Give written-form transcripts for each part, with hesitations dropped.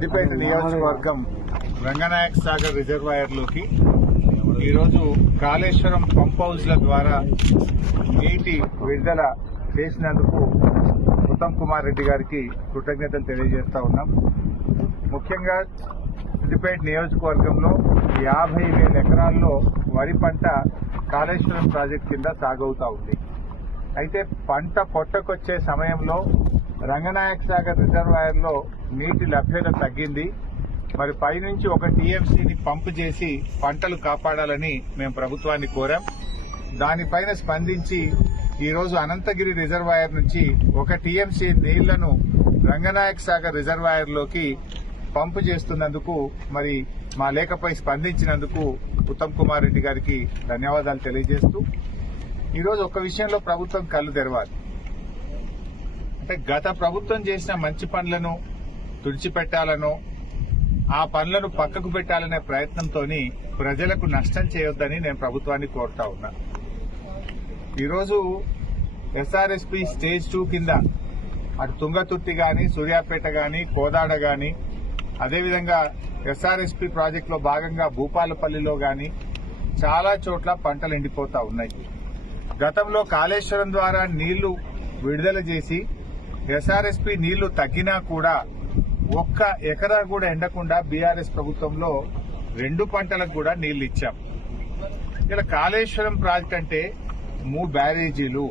సిద్దిపేట నియోజకవర్గం రంగనాయక సాగర్ రిజర్వాయర్లోకి ఈరోజు కాళేశ్వరం పంప్ హౌస్ల ద్వారా నీటి విడుదల చేసినందుకు ఉత్తమ్ కుమార్ రెడ్డి గారికి కృతజ్ఞతలు తెలియజేస్తా ఉన్నాం. ముఖ్యంగా సిద్దిపేట నియోజకవర్గంలో 50,000 ఎకరాల్లో వరి పంట కాళేశ్వరం ప్రాజెక్టు కింద సాగవుతా ఉంది. అయితే పంట పొట్టకొచ్చే సమయంలో రంగనాయక సాగర్ రిజర్వాయర్లో నీటి లభ్యత తగ్గింది. మరి పైనుంచి 1 టీఎంసీని పంపు చేసి పంటలు కాపాడాలని మేము ప్రభుత్వాన్ని కోరాం. దానిపైన స్పందించి ఈరోజు అనంతగిరి రిజర్వాయర్ నుంచి 1 టీఎంసీ నీళ్లను రంగనాయక సాగర్ రిజర్వాయర్లోకి పంపు చేస్తున్నందుకు మరి మా లేఖపై స్పందించినందుకు ఉత్తమ్ కుమార్ రెడ్డి గారికి ధన్యవాదాలు తెలియజేస్తూ ఈరోజు ఒక విషయంలో ప్రభుత్వం కళ్ళు తెరవాలి. అంటే గత ప్రభుత్వం చేసిన మంచి పనులను తుడిచిపెట్టాలనో ఆ పనులను పక్కకు పెట్టాలనే ప్రయత్నంతో ప్రజలకు నష్టం చేయొద్దని నేను ప్రభుత్వాన్ని కోరుతా ఉన్నా. ఈరోజు ఎస్ఆర్ఎస్పీ స్టేజ్ 2 కింద అటు తుంగతుర్తి గాని, సూర్యాపేట గాని, కోదాడ గాని, అదేవిధంగా ఎస్ఆర్ఎస్పీ ప్రాజెక్టులో భాగంగా భూపాలపల్లిలో గాని చాలా చోట్ల పంటలు ఎండిపోతా ఉన్నాయి. గతంలో కాళేశ్వరం ద్వారా నీళ్లు విడుదల చేసి ఎస్ఆర్ఎస్పీ నీళ్లు తగ్గినా కూడా 1 ఎకరా కూడా ఎండకుండా బీఆర్ఎస్ ప్రభుత్వంలో 2 పంటలకు కూడా నీళ్లు ఇచ్చాం. ఇలా కాళేశ్వరం ప్రాజెక్ట్ అంటే 3 బ్యారేజీలు,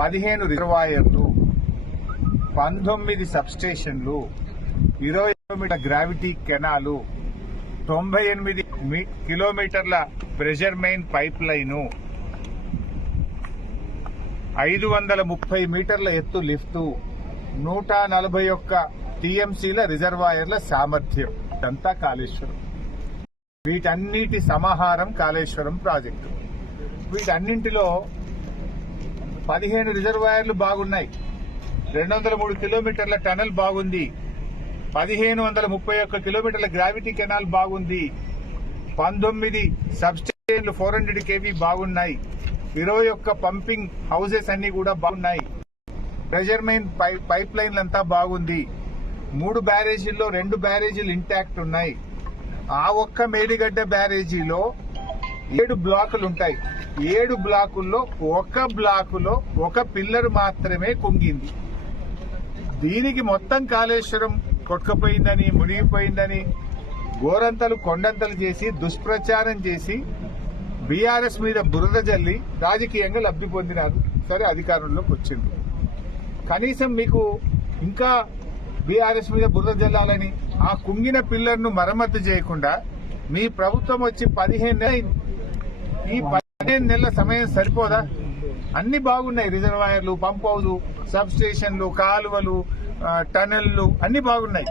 15 రిజర్వాయర్లు, 19 సబ్స్టేషన్లు, 20 కిలోమీటర్ల గ్రావిటీ కెనాలు, 98 కిలోమీటర్ల ప్రెషర్ మెయిన్ పైప్ లైను, 530 మీటర్ల ఎత్తు లిఫ్టు, 141 టీఎంసీల రిజర్వాయర్ల సామర్థ్యం. ఇదంతా కాళేశ్వరం. వీటన్నిటి సమాహారం కాళేశ్వరం ప్రాజెక్టు. వీటన్నింటిలో 15 రిజర్వాయర్లు బాగున్నాయి, 203 కిలోమీటర్ల టనల్ బాగుంది, 1531 కిలోమీటర్ల గ్రావిటీ కెనాల్ బాగుంది, 19 సబ్స్టేషన్లు 400 kV బాగున్నాయి, 21 పంపింగ్ హౌసెస్ అన్ని కూడా బాగున్నాయి, ప్రెషర్ మెయిన్ పైప్ లైన్లంతా బాగుంది, 3 బ్యారేజీల్లో 2 బ్యారేజీలు ఇంటాక్ట్ ఉన్నాయి. ఆ ఒక్క మేడిగడ్డ బ్యారేజీలో 7 బ్లాకులు ఉంటాయి. 7 బ్లాకుల్లో 1 బ్లాకులో 1 పిల్లర్ మాత్రమే కుంగింది. దీనికి మొత్తం కాళేశ్వరం కొట్టుకుపోయిందని, మునిగిపోయిందని గోరంతలు కొండంతలు చేసి దుష్ప్రచారం చేసి బీఆర్ఎస్ మీద బురద జల్లి రాజకీయంగా లబ్ధి పొందినారు. సరే, అధికారంలోకి వచ్చింది. కనీసం మీకు ఇంకా బీఆర్ఎస్ మీద బురద జల్లాలని ఆ కుంగిన పిల్లర్ను మరమ్మతు చేయకుండా మీ ప్రభుత్వం వచ్చి 15 నెలలు. ఈ 15 నెలల సమయం సరిపోదా? అన్ని బాగున్నాయి. రిజర్వాయర్లు, పంప్ హౌస్, సబ్ స్టేషన్లు, కాలువలు, టనెళ్లు అన్ని బాగున్నాయి.